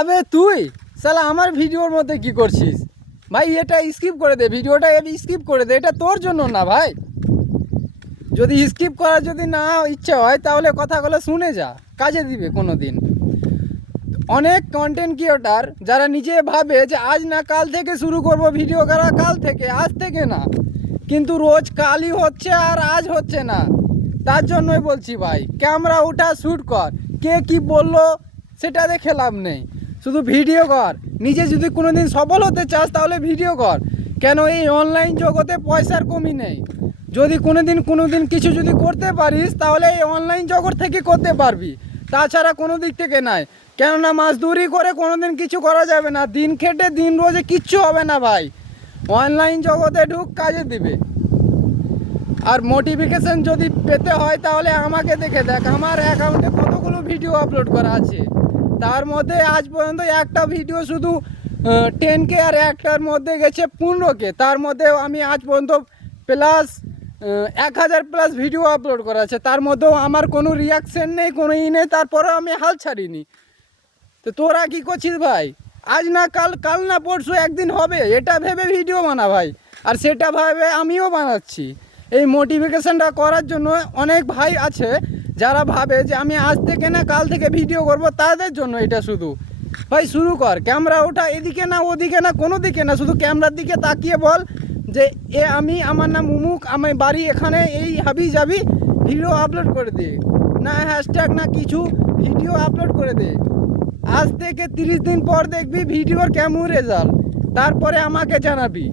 আবে তুই শালা আমার ভিডিওর মধ্যে কি করছিস ভাই? এটা স্কিপ করে দে, ভিডিওটা স্কিপ করে দে। এটা তোর জন্য না ভাই। যদি স্কিপ করার যদি না ইচ্ছা হয় তাহলে কথাগুলো শুনে যা, কাজে দিবে কোনো দিন। অনেক কন্টেন্ট ক্রিয়েটার যারা নিজে ভাবে যে আজ না কাল থেকে শুরু করব ভিডিও করা, কাল থেকে, আজ থেকে না, কিন্তু রোজ কালই হচ্ছে আর আজ হচ্ছে না। তার জন্যই বলছি ভাই, ক্যামেরা ওঠা, শ্যুট কর। কে কি বললো সেটা দেখে লাভ নেই, শুধু ভিডিও কর। নিজে যদি কোনো দিন সফল হতে চাস তাহলে ভিডিও কর। কেন এই অনলাইন জগতে পয়সার কমি নেই। যদি কোনো দিন কিছু যদি করতে পারিস তাহলে এই অনলাইন জগৎ থেকে করতে পারবি, তাছাড়া কোনো দিক থেকে নাই। কেননা মাছদুরি করে কোনো দিন কিছু করা যাবে না, দিন খেটে দিন রোজে কিচ্ছু হবে না ভাই। অনলাইন জগতে ঢুক, কাজে দিবে। আর মোটিফিকেশান যদি পেতে হয় তাহলে আমাকে দেখে দেখ, আমার অ্যাকাউন্টে কতগুলো ভিডিও আপলোড করা আছে। তার মধ্যে আজ পর্যন্ত একটা ভিডিও শুধু 10K আর একটার মধ্যে গেছে 15K। তার মধ্যে আমি আজ পর্যন্ত প্লাস 1000 প্লাস ভিডিও আপলোড করা আছে। তার মধ্যেও আমার কোনো রিয়াকশান নেই, কোনো নেই, তারপরেও আমি হাল ছাড়িনি। তো তোরা কী করছিস ভাই? আজ না কাল, কাল না পরশু একদিন হবে, এটা ভেবে ভিডিও বানা ভাই। আর সেটা ভাবে আমিও বানাচ্ছি। এই মোটিভেশনটা করার জন্য অনেক ভাই আছে যারা ভাবে যে আমি আজ থেকে না কাল থেকে ভিডিও করব, তাদের জন্য এটা শুধু। ভাই শুরু কর, ক্যামেরা ওঠা, এদিকে না ওদিকে না কোনো দিকে না, শুধু ক্যামেরার দিকে তাকিয়ে বল যে আমার নাম উমুক, আমি বাড়ি এখানে, এই হাবি যাবি, ভিডিও আপলোড করে দে। না হ্যাশট্যাগ না কিছু, ভিডিও আপলোড করে দে। আজ থেকে 30 দিন পর দেখবি ভিডিওর কেমন রেজাল্ট, তারপরে আমাকে জানাবি।